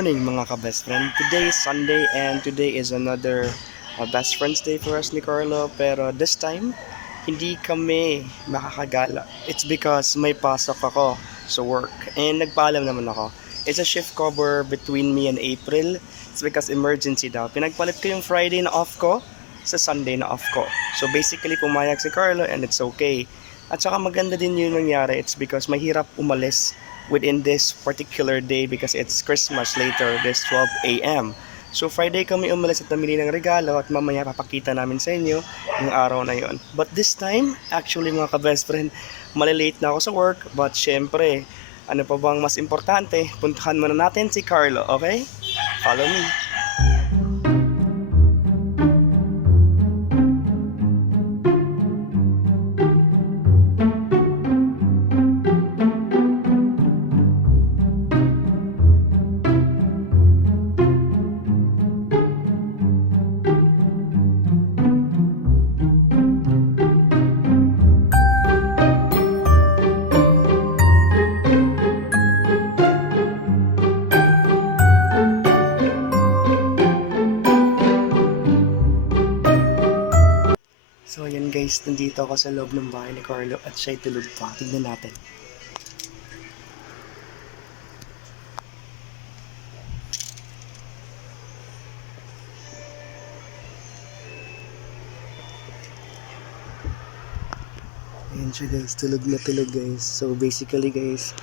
morning mga ka-best friend. Today is Sunday and today is another best friends day for us ni Carlo. Pero this time, hindi kami makakagala. It's because may pasok ako sa work and nagpaalam naman ako. It's a shift cover between me and April. It's because emergency daw. Pinagpalit ko yung Friday na off ko sa Sunday na off ko. So basically pumayag si Carlo and it's okay. At saka maganda din yung nangyari. It's because mahirap umalis within this particular day because it's Christmas later, this 12 a.m. So Friday kami umalis at namili ng regalo at mamaya papakita namin sa inyo yung araw na yon. But this time, actually mga ka-best friend, malilate na ako sa work. But syempre, ano pa bang mas importante? Puntahan muna natin si Carlo, okay? Follow me. So ayan guys, nandito ako sa loob ng bahay ni Carlo at siya'y tulog pa. Tignan natin. Ayan siya guys, tulog na tulog guys. So basically guys,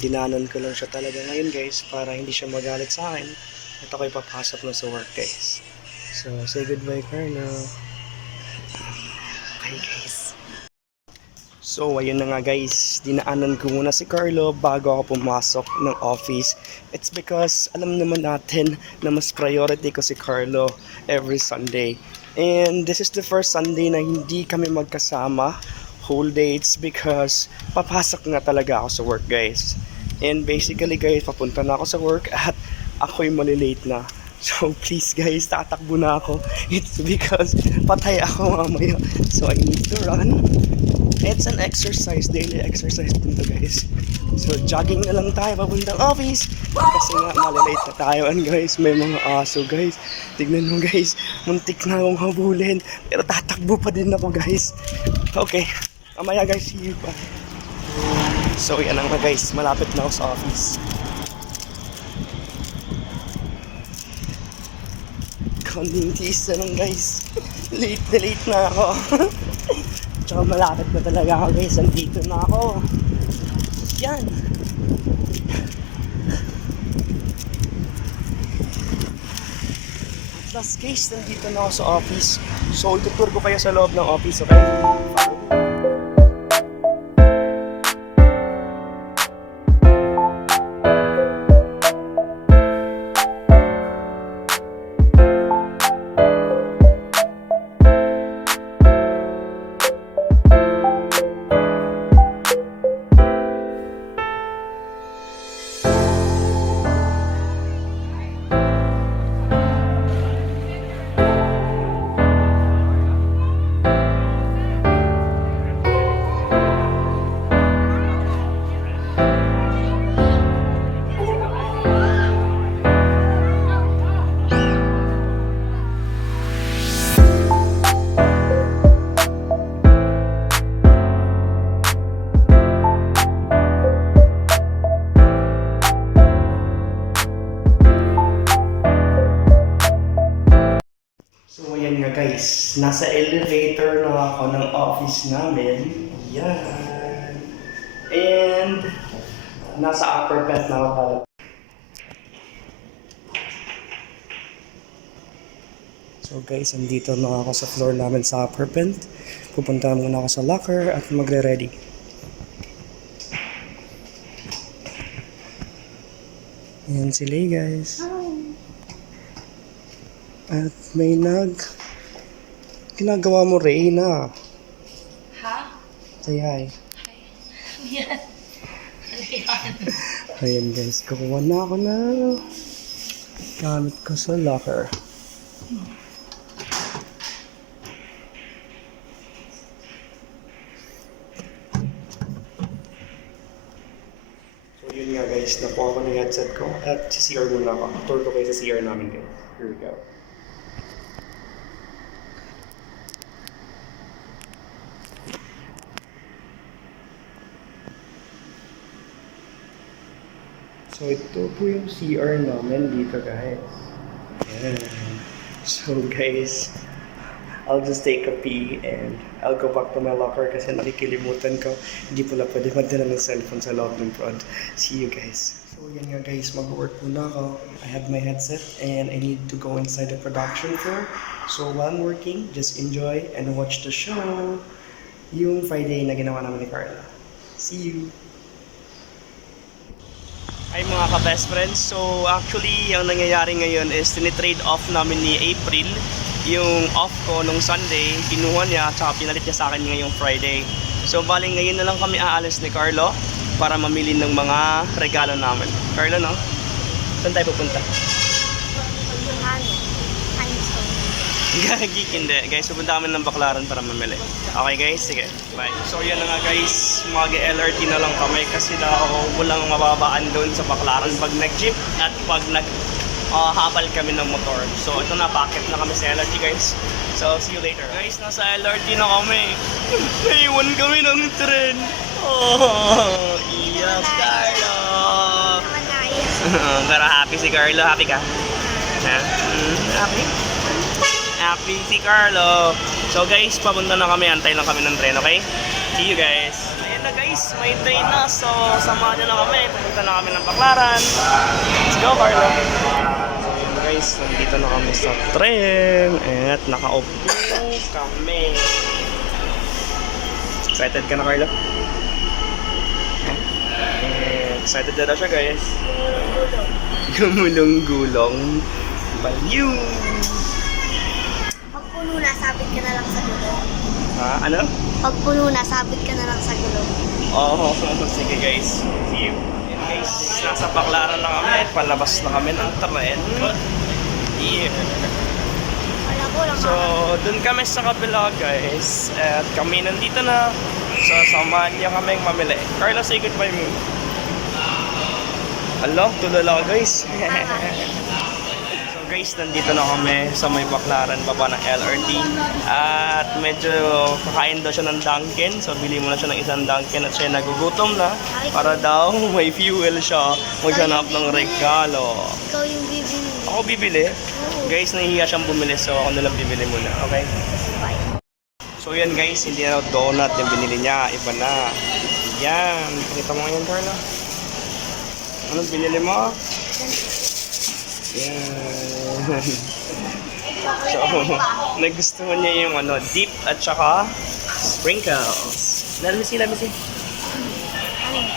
dinanan ko lang siya talaga ngayon guys para hindi siya magalit sa akin. At ako'y papasok na sa work guys. So say goodbye Carlo. Bye guys. So ayun na nga guys, dinaanan ko muna si Carlo bago ako pumasok ng office. It's because alam naman natin na mas priority ko si Carlo every Sunday. And this is the first Sunday na hindi kami magkasama whole day. It's because papasok nga talaga ako sa work guys. And basically guys, papunta na ako sa work at ako'y malilate na. So please guys, tatakbo na ako. It's because patay ako mamaya. So I need to run. It's an exercise, daily exercise din to guys. So jogging na lang tayo papuntang office. Kasi nga malilate na tayo. And guys, may mga aso guys. Tignan mo guys, muntik na akong habulin. Pero tatakbo pa din ako guys. Okay, mamaya guys, see you. Bye. So yan ang guys, malapit na ako sa office. Konting tiis na lang guys. Late na ako. Tsaka malapit na talaga ako guys. Andito na ako. Yan. At last case, nandito na ako sa office. So itutur ko kayo sa loob ng office, okay? So ayan nga guys, nasa elevator na ako ng office namin. Yan. And nasa upper pet na ako. So guys, andito na ako sa floor namin sa upper pet. Pupunta muna ako sa locker at magre-ready. Ayan sila guys. At may ginagawa mo, Reyna. Ha? Say hi. Yan. Ayan guys, kukuha na ako na gamit ko sa locker. So yun nga guys. guys, nakuha ko na yung headset ko at si CR muna ako. Tour ko kayo sa CR namin guys. Here we go. So ito po yung CR namin dito guys. Ayan. So guys, I'll just take a pee and I'll go back to my locker kasi nakikilimutan ko. Hindi pala pwede magdala ng cellphone sa loob ng prod. See you guys. So yan nga guys, mag-work muna ako. I have my headset and I need to go inside the production floor. So while I'm working, just enjoy and watch the show. Yung Friday na ginawa namin ni Carla. See you! Ay mga ka-best friends, so actually ang nangyayari ngayon is tinitrade off namin ni April yung off ko nung Sunday, kinuha niya at saka pinalit niya sa akin ngayong Friday. So bali ngayon na lang kami aalis ni Carlo para mamili ng mga regalo namin. Carlo, no? Saan tayo pupunta? Gagi, hindi. Guys, pupunta kami ng Baclaran para mamili. Okay guys, sige. Bye. So yan na nga guys, mag-LRT na lang kami kasi daw walang mababaan doon sa Baclaran pag nag-jeep at pag habal kami ng motor. So ito na, packet na kami sa LRT guys. So see you later. Guys, nasa LRT na kami. Naiwan kami ng tren. Oh, iyak Carlo. Pero happy si Carlo. Happy ka? Happy? Happy si Carlo. So guys, papunta na kami. Antay lang kami ng tren, okay? See you guys. Ayan na guys, may train na. So samahan nyo na kami. Pupunta na kami ng Baclaran. Let's go, Carlo. So ayan guys, nandito na kami sa tren. At nakaupo kami. Excited ka na, Carlo? Excited na daw siya guys. Gumulong-gulong. Baliw! Pag puno na, sabit ka na lang sa gulong. Ha? Ano? Pag puno na, sabit ka na lang sa gulong. Oo, sige guys. See you. And guys, nasa Baclaran na kami. Palabas na kami ng tren. Yeah. Wala ko lang. So, dun kami sa kabila guys. At kami nandito na. So, samahan niya kaming mamili. Carla, say goodbye mo. Hello, tulala ka guys. So guys, nandito na kami sa may Baclaran, baba ng LRT. At medyo kakain daw siya ng Dunkin. So bili muna siya ng isang Dunkin at siya nagugutom na. Para daw may fuel siya maghanap ng regalo. Ikaw yung bibili. Ako bibili. Guys, nahihiya siyang bumili so ako nalang bibili muna. Okay? So yan guys, hindi na donut yung binili niya. Iba na. Yan. Pakita mo yan, Carla. Anong binili mo? Yan. So, nagustuhan niya yung dip at saka sprinkles. Let me see. Ano?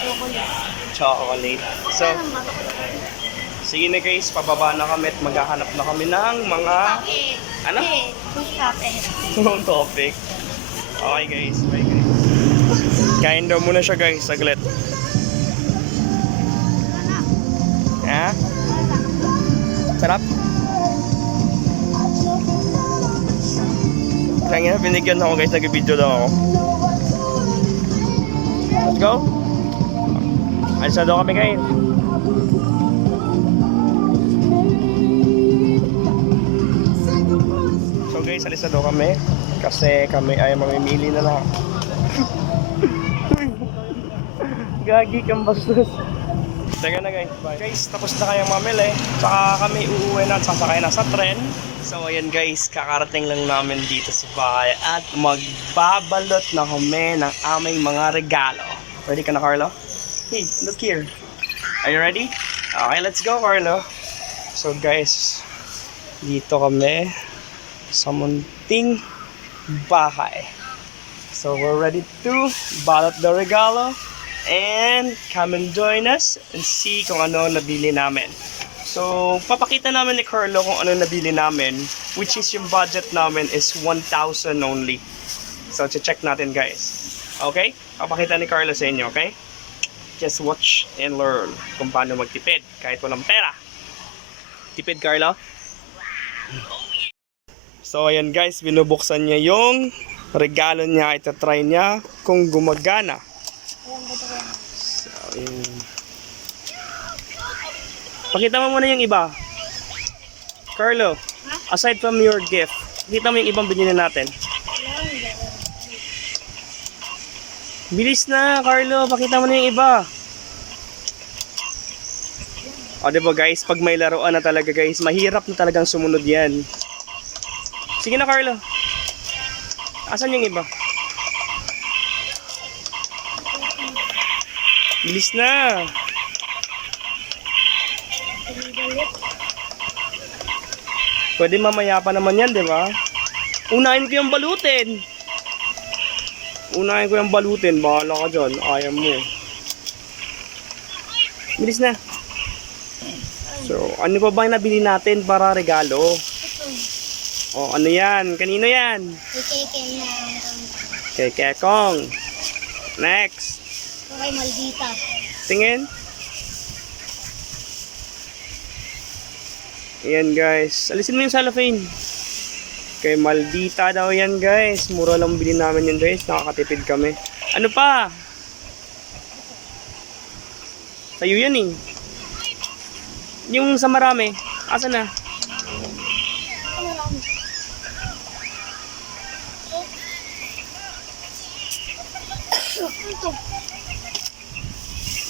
Chocolate. Chocolate. So, sige na guys, pababa na kami at maghahanap na kami ng mga... Ano? Wrong topic. Okay guys, bye guys. Kain daw muna siya guys, saglit. Ha? Sarap? Kaya nga, binigyan ako guys, nag-video lang ako. Let's go! Alis na daw kami guys. So guys, alis na daw kami. Kasi kami ay mamimili na lang. Gagi kang bastos. Teka na guys, bye. Guys, tapos na kayong mamili. Saka kami uuwi na at sasakay na sa tren. So ayan guys, kakarating lang namin dito sa bahay. At magbabalot na kami ng aming mga regalo. Ready ka na, Carlo? Hey, look here. Are you ready? Okay, let's go, Carlo. So guys, dito kami sa munting bahay. So we're ready to balot the regalo. And come and join us and see kung ano nabili namin. So, papakita namin ni Carlo kung ano nabili namin, which is yung budget namin is 1,000 only. So, check natin guys. Okay? Papakita ni Carlo sa inyo, okay? Just watch and learn kung paano magtipid kahit walang pera. Tipid, Carlo? So, ayan guys, binubuksan niya yung regalo niya. Itatry niya kung gumagana. So, Pakita mo muna yung iba. Carlo, aside from your gift, pakita mo yung ibang binili natin. Bilis na, Carlo. Pakita mo na yung iba. O, diba guys, pag may laruan na talaga guys, mahirap na talagang sumunod yan. Sige na, Carlo. Asan yung iba? Bilis na. Pwede mamaya pa naman yan, diba? Unahin ko yung balutin. Unahin ko yung balutin. Bahala ka dyan. Ayaw mo. Bilis na. So, ano pa ba yung nabili natin para regalo? O, ano yan? Kanino yan? Kay na. Kay Kekong. Next. Kay Maldita. Tingin. Ayan guys. Alisin mo yung cellophane. Kay Maldita daw yan guys. Mura lang bilhin namin yan guys. Nakakatipid kami. Ano pa? Sa'yo yan eh. Yung sa marami. Asa na?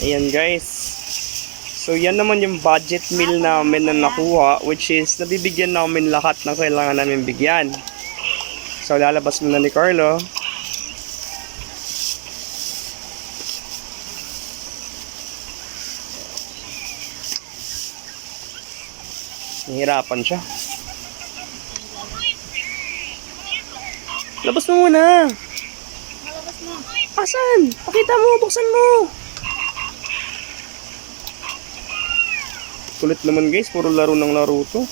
Ayan guys. So yan naman yung budget meal namin na nakuha, which is nabibigyan namin lahat ng kailangan namin bigyan. So lalabas muna ni Carlo. Nahihirapan siya. Labas mo muna. Malabas mo. Asan? Pakita mo, buksan mo. Kulit naman guys, puro laro ng laro to.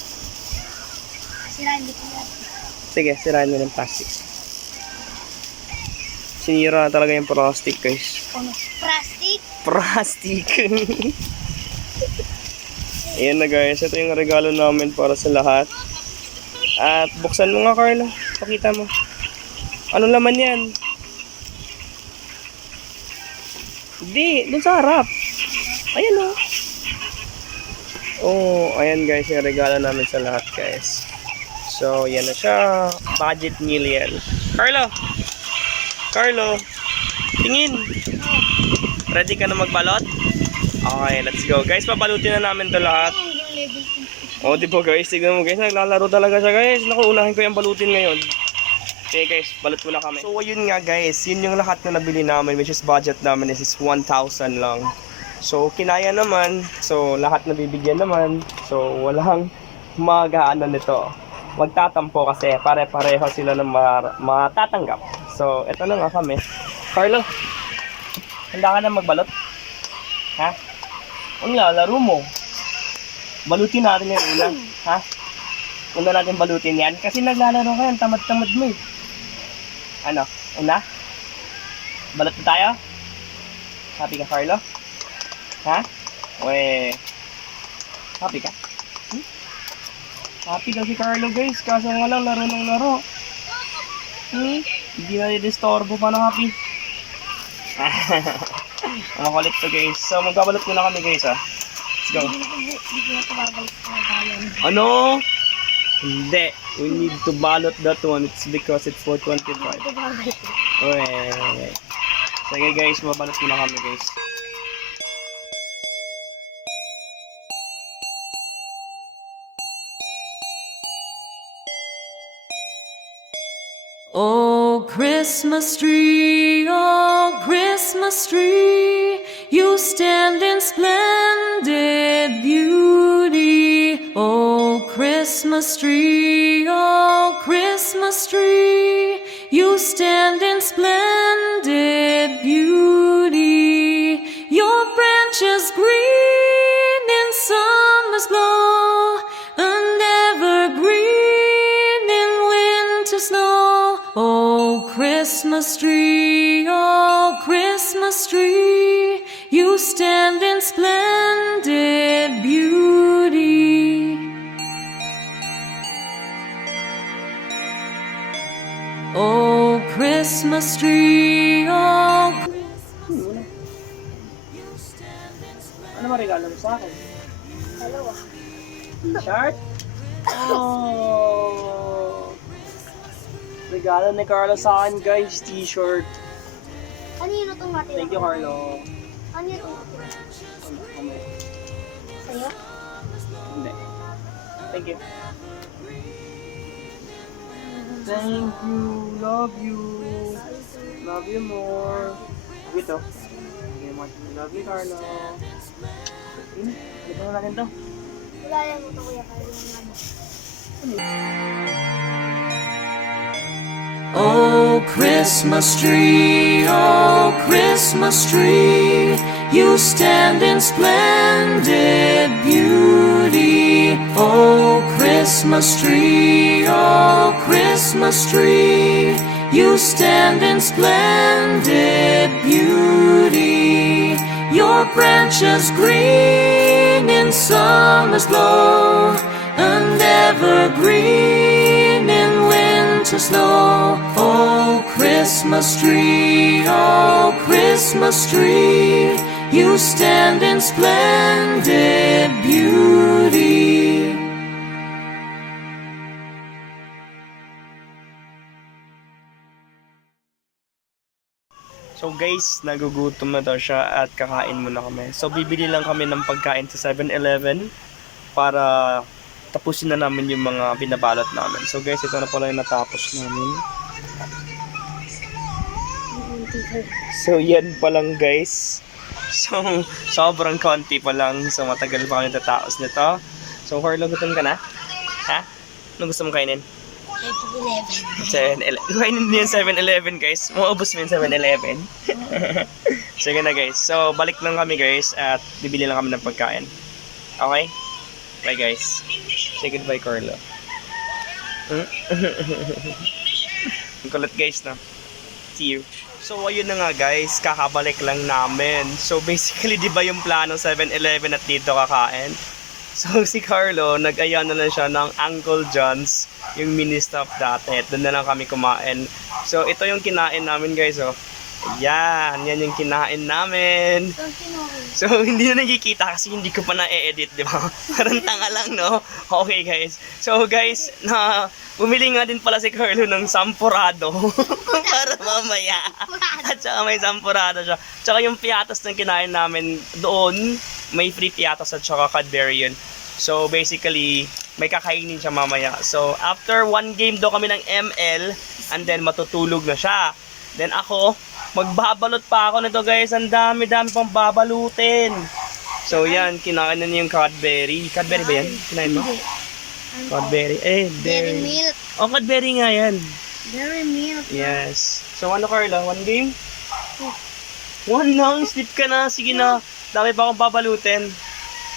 Sira, hindi ko yan. Sige, sirain mo ng plastic. Sinira talaga yung plastic guys. Ano? Plastic? Plastic. Ayan na guys, ito yung regalo namin para sa lahat. At buksan mo nga Carlo, pakita mo. Anong laman yan? Hindi, dun sa harap. Ayan o. Oh, ayan guys, yung regalo namin sa lahat guys. So, yan na siya. Budget meal yan. Carlo! Carlo! Tingin! Ready ka na magbalot? Okay, let's go. Guys, papalutin na namin to lahat. Oh, di ba guys? Tignan mo guys, naglalaro talaga siya guys. Naku, unahin ko yung balutin ngayon. Okay guys, balot muna kami. So, ayun nga guys. Yun yung lahat na nabili namin, which is budget namin is 1,000 lang. So, kinaya naman. So, lahat nabibigyan naman. So, walang mag-aano nito. Magtatampo kasi pare-pareho sila ng matatanggap. So, eto na nga kami. Carlo, handa ka na magbalot? Ha? Ano laro mo? Balutin natin yung una. Ha? Una natin balutin yan. Kasi naglalaro ka yan. Tamad-tamad mo eh. Ano? Una? Balot na tayo? Happy ka, Carlo? Ha? Weh. Happy ka? Happy daw si Carlo guys. Kaso nga lang laro ng laro. Hindi na disturbo pa ng happy. Ang makulit to guys. So magbabalot muna kami guys ha. Let's go. Hindi ko na ito babalik sa bayan. Ano? Hindi. We need to ballot that one. It's because it's 425. Ito babalik. Weh. Sige guys, mabalot muna kami guys. Oh, Christmas tree, you stand in splendid beauty. Oh, Christmas tree, you stand in splendid beauty. Your branches green in summer's glow, and evergreen in winter snow. Oh, Christmas tree, you stand in splendid beauty. Oh, Christmas tree, Ano ba regalo mo sa akin? Dalawa. T-shirt? Oh! Regalo ni Carlo sa akin guys, t-shirt. Kanino itong matira? Thank you, Carlo. Kanino itong matira? Sa'yo? Hindi. Thank you. Thank you. Love you. Love you more. Ito. Love you, Carlo. Ito na natin to. Wala yan mo ito kuya. Kaya yung ano. Oh Christmas tree, oh Christmas tree, you stand in splendid beauty. Oh Christmas tree, you stand in splendid beauty. Your branches green in summer's glow, and evergreen in winter snow. Oh Christmas tree, you stand in splendid beauty. So guys, nagugutom na daw siya at kakain muna kami. So bibili lang kami ng pagkain sa 7-Eleven para tapusin na namin yung mga binabalot namin. So guys, ito na pala yung natapos namin. So yan pa lang guys. So sobrang konti pa lang. So matagal pa kami tataos nito. So Carlo, gutom ka na? Ha? Anong gusto mong kainin? 7-Eleven. Kainin mo yung 7-Eleven guys. Maubos mo yung 7-Eleven. Sige na guys. So balik lang kami guys at bibili lang kami ng pagkain. Okay? Bye guys. Say goodbye Carlo. Ang kulit guys no. See you. So ayun na nga guys, kakabalik lang namin. So basically di ba yung plano 7-Eleven at dito kakain? So si Carlo, nag-aya na lang siya ng Uncle John's, yung mini stop dati. Doon na lang kami kumain. So ito yung kinain namin guys oh. Ayan, yan yung kinain namin. So hindi na nakikita kasi hindi ko pa na-edit, di ba? Parang tanga lang, no? Okay guys. So guys, bumili nga din pala si Carlo ng sampurado para mamaya. At saka may sampurado siya. Tsaka yung piatas ng kinain namin doon, may free piatas at saka Cadbury yun. So basically, may kakainin siya mamaya. So after one game daw kami ng ML, and then matutulog na siya. Then ako, magbabalot pa ako nito guys. Ang dami-dami pang babalutin. So yan, kinain na niya yung Cadbury. Cadbury ba yan? Kinain mo? Cadbury. Dairy milk. Oh, Cadbury nga yan. Dairy milk. Yes. So ano Carla, one game? One lang, sleep ka na. Sige na. Dami pa akong babalutin.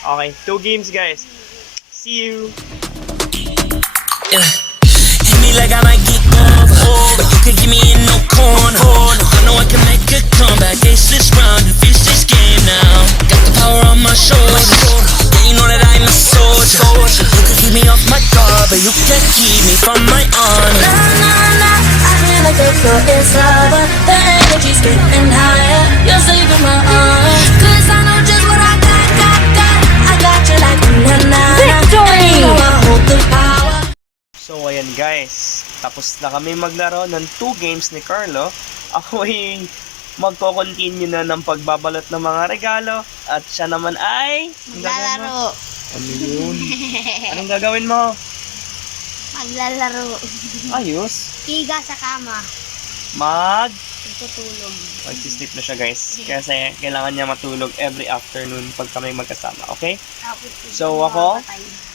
Okay, 2 games guys. See you. Hit me like I might get over, but you could give me in no corner. I know I can make a comeback, ace this round and finish this game now. Got the power on my shoulders, yeah, you know that I'm a soldier. You could keep me off my guard, but you can't keep me from my honor. Nah, nah, nah, I feel like the floor is lava, the energy's getting higher. You're saving my arms, 'cause I know just what I got. I got you like na-na-na. Victory! And you know I hold the power. So ayan guys, tapos na kami maglaro ng 2 games ni Carlo. Ako ay magko-continue na ng pagbabalot ng mga regalo. At siya naman ay... Maglalaro. Ano yun? Anong gagawin mo? Maglalaro. Ayos. Higa sa kama. Tutulog. Mag-sleep na siya guys. Kasi kailangan niya matulog every afternoon pag kami magkasama. Okay? Tapos, So ako,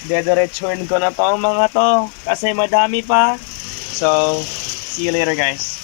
dediretsuhin ko na to ang mga to. Kasi madami pa. So, see you later guys.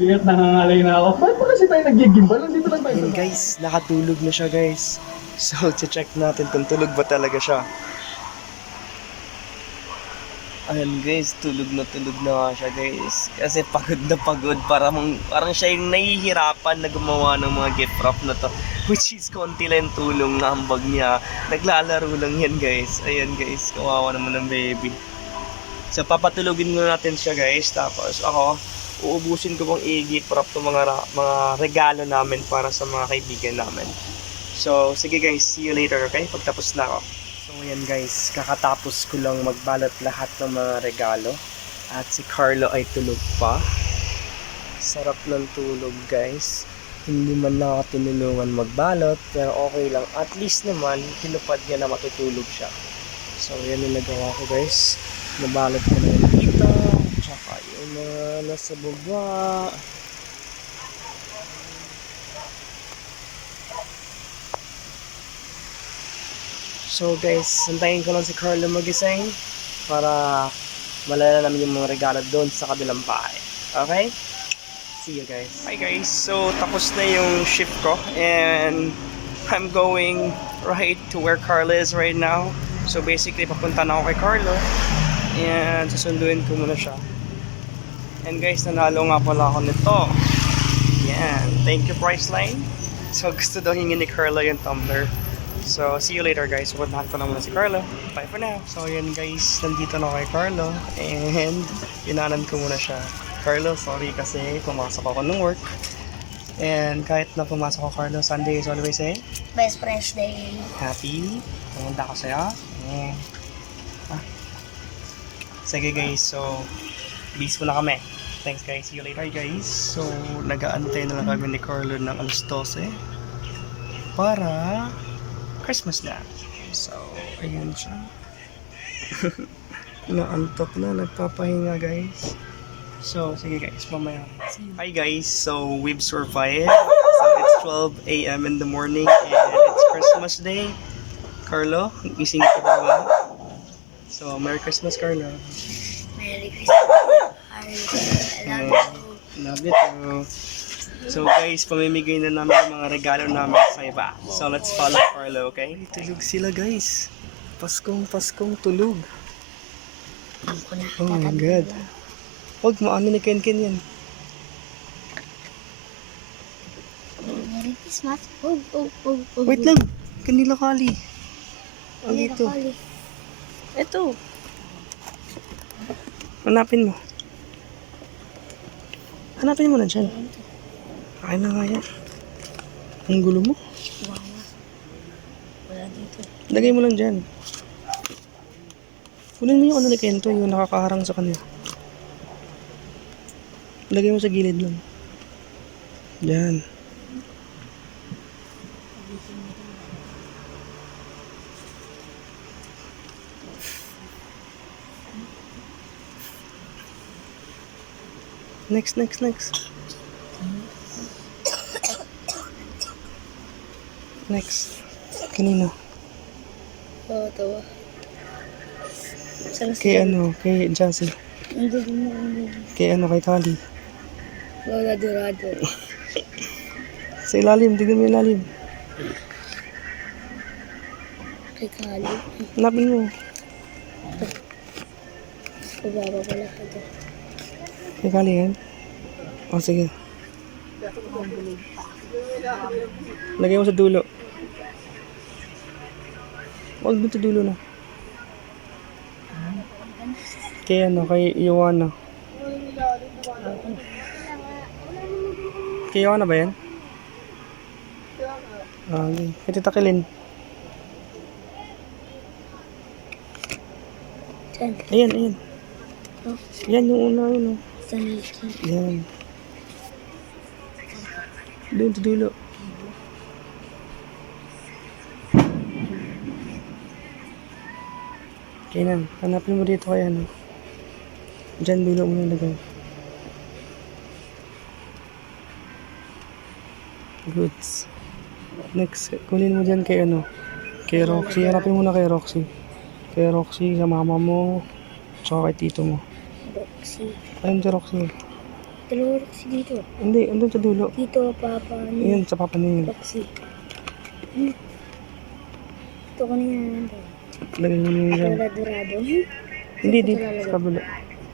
Ingat, nangangalay na ako. Ba't pa kasi tayo nag-gimbal? Nandito lang tayo. Ayun guys, nakatulog na siya guys. So, check natin kung tulog ba talaga siya. Ayan guys, tulog na nga siya guys. Kasi pagod na pagod. Parang siya yung nahihirapan na gumawa ng mga gift wrap na to. Which is konti lang tulong na ambag niya. Naglalaro lang yan guys. Ayan guys, kawawa naman ng baby. So papatulogin muna natin siya guys. Tapos ako, uubusin ko pang i-gift wrap to mga regalo namin para sa mga kaibigan namin. So sige guys, see you later, okay? Pagtapos na ako. So ayan guys, kakatapos ko lang magbalot lahat ng mga regalo. At si Carlo ay tulog pa. Sarap ng tulog guys. Hindi man lang ako tinulungan magbalot, pero okay lang. At least naman, tinupad niya na matutulog siya. So yan yung nagawa ko guys. Nabalot ko na yung dito, tsaka yung mga nasa baba. So guys, santayin ko lang si Carlo magising para malala namin yung mga regalo doon sa kabilang bahay. Okay? See you guys. Hi guys, so tapos na yung shift ko and I'm going right to where Carlo is right now. So basically, papunta na ako kay Carlo and susunduin ko muna siya. And guys, nanalo nga pala ako nito. Yan, thank you Priceline. So gusto daw hingin ni Carlo yung tumbler. So, see you later guys. Puntahan ko na muna si Carlo. Bye for now. So, yun guys. Nandito na ako kay Carlo. And, inanan ko muna siya. Carlo, sorry kasi pumasok ako ng work. And, kahit na pumasok ako, Carlo, Sunday is always Best Friends Day. happy. Pumunta ko sa'yo. Sige guys. So, bis muna kami. Thanks guys. See you later guys. So, nag-aantay na lang kami ni Carlo ng alas 12 para Christmas na. So, ayun siya. Naantok na, nagpapahinga guys. So, sige guys, mamaya. Hi guys, so we've survived. So, it's 12 a.m. in the morning and it's Christmas Day. Carlo, gising ka ba ba? So, Merry Christmas Carlo. Merry Christmas. I love you. Love you too. So guys, pamimigay na namin ang mga regalo namin sa iba. So let's follow Carlo, okay? Tulog sila guys. Paskong tulog. Oh my God. Huwag maano ni Ken yan. Merry Christmas. Oh. Wait lang. Kanila Kali. Ang dito. Eto. Hanapin mo. Hanapin mo na dyan. Ay na nga yan. Ang gulo mo. Wala dito. Lagay mo lang dyan. Kunin mo yung ano ni Kento, yung nakakaharang sa kanila. Lagay mo sa gilid lang. Dyan. Next. Next. Kanino? Tawa. Kay Jassy. Kay Kali. Wala dorado. Sa ilalim, tignan mo yung ilalim. Kay Kali. Hanapin mo. Pababa pala ito. Kay Kali yan? O sige. Lagay mo sa dulo. Huwag dun sa dulo na. Kay kay Ioana. Kay Ioana ba yan? Okay. Kay Tita Kilin. Saan? Ayan. Yan yung una, yun o. Saan? Yan. Doon sa dulo. Okay na. Hanapin mo dito kaya Diyan dulo mo nilagay. Goods. Next. Kunin mo dyan kay kay Roxy. Hanapin mo na kay Roxy. Kay Roxy, sa mama mo. Tsaka kay tito mo. Roxy. Ayun si Roxy. Dalawa Roxy dito. Hindi, andun sa dulo. Dito, Papa. Ayun, sa papa niya yun. Roxy. Ito ko na yan. Lagay mo na yun dyan. Wala dorado. Hindi, di. Ito lalagay. Sa kabila.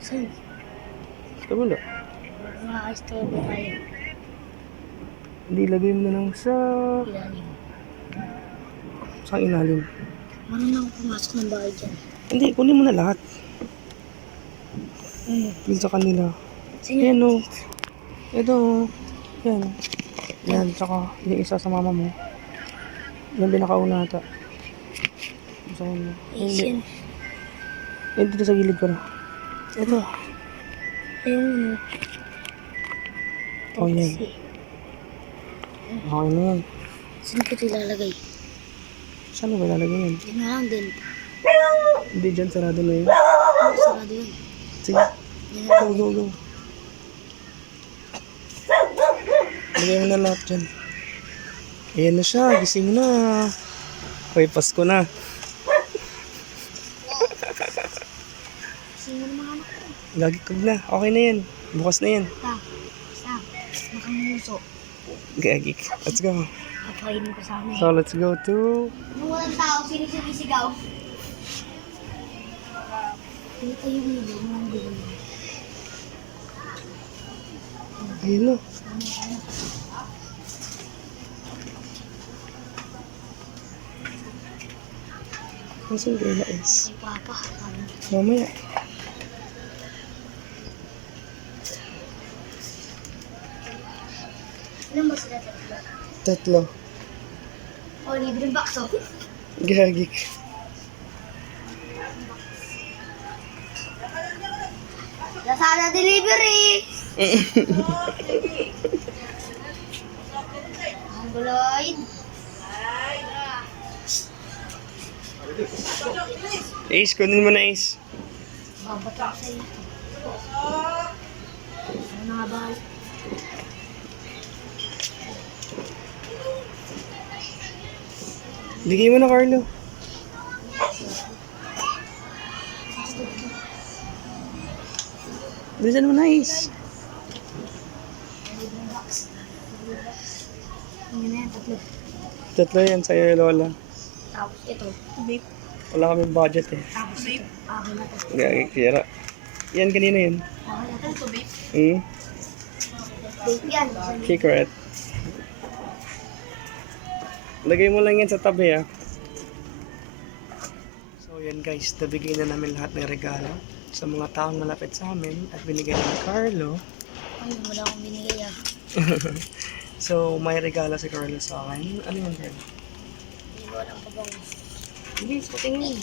Saan? Sa kabila. Makakastorbo tayo. Hindi, lagay mo na lang sa... Ilalim. Sa ilalim. Marunong ako pumasok ng bahay dyan. Hindi, kunin mo na lahat. Ano? Yun sa kanila. Sino? Yan o. Ito o. Yan. Yan, tsaka yung isa sa mama mo. Yung pinakauna ata. Sa kanya. Asian. Yan dito sa gilid ko na. Ito. Ayun. Oh, yan. Taxi. Okay na yan. Saan ko ito ilalagay? Saan mo ba lalagay yan? Yan na lang din. Hindi dyan, sarado na yun. Sarado yun. Sige. Yan na Go, go, go. Lagay mo na lahat dyan. Ayan na siya, gising na. Hoy, Pasko na. Sino ng mga anak ko? Gagikog na. Okay na yan. Bukas na yan. Nakamuso. Gagik. Let's go. Pakainin ko sa amin. So, let's go to... Nung walang tao, sino sinisigaw? Dito yung hilo, mga gulo. Ayun na. Nasaan kayo na is? Ay, papa. Mamaya. Ilan ba sila tatlo? Tatlo. O, libreng bakso. Gagik. Lazada delivery! Ang guloy. Ace, kunin mo na Ace. Babato ko sa'yo. Ano na nga ba? Bigay mo na, Carlo. Bilisan mo na, Ace. Ano na yan, tatlo. Tatlo yan sa'yo, Lola. Tapos ito, vape. Wala kaming budget eh. Tapos ito, akin na to. Gagik, sira. Yan, kanina yun. Akin na to. Ito, vape. Vape yan. Secret. Lagay mo lang yan sa tabi ah. So yan guys, nabigay na namin lahat ng regalo sa mga taong malapit sa amin at binigay ni Carlo. Ay, wala akong binigay ah. So may regalo si Carlo sa akin. Ano yan din? Hindi ko alam pa bang. Hindi, patingin.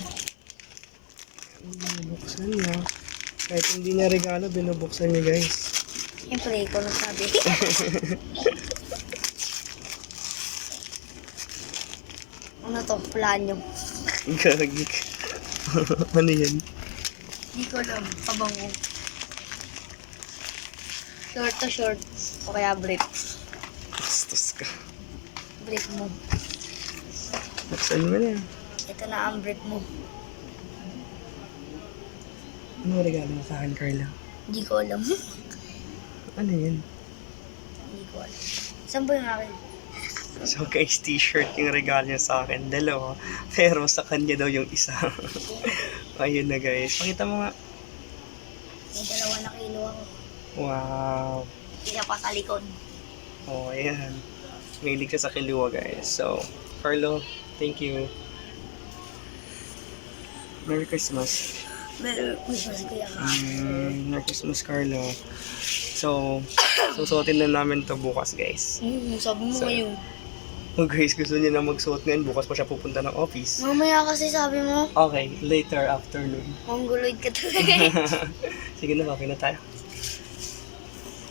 Binubuksan niya. Kahit hindi niya regalo, binubuksan niya guys. Siyempre, ikaw nagsabi. Ano to? Planyo. Gagik. Ano yan? Hindi ko alam. Pabango. Short to short. O kaya brief. Bastos ka. Brief mo. Buksan mo na. Ito na ang brief mo. Ano regalo mo sa akin, Carlo? Hindi ko alam. Ano yan? Hindi ko alam. Saan ba yung akin? So guys, t-shirt yung regalo niya sa akin. Dalawa. Pero sa kanya daw yung isa. Ayun na guys. Pakita mo nga. May dalawa na kinuha ko. Wow. Isa pa sa likod. Oh, ayan. Mahilig siya sa kiluwa guys. So, Carlo, thank you. Merry Christmas. Merry Christmas, Kuya. Merry Christmas, Carlo. So, susuotin na namin to bukas guys. Sabi mo So, ngayon. Oh guys, gusto niya na magsuot ngayon. Bukas pa siya pupunta ng office. Mamaya kasi sabi mo, Okay, later afternoon. mongoloid ka talaga. Sige na, okay na tayo.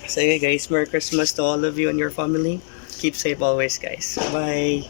Sige guys, Merry Christmas to all of you and your family. Keep safe always guys. Bye!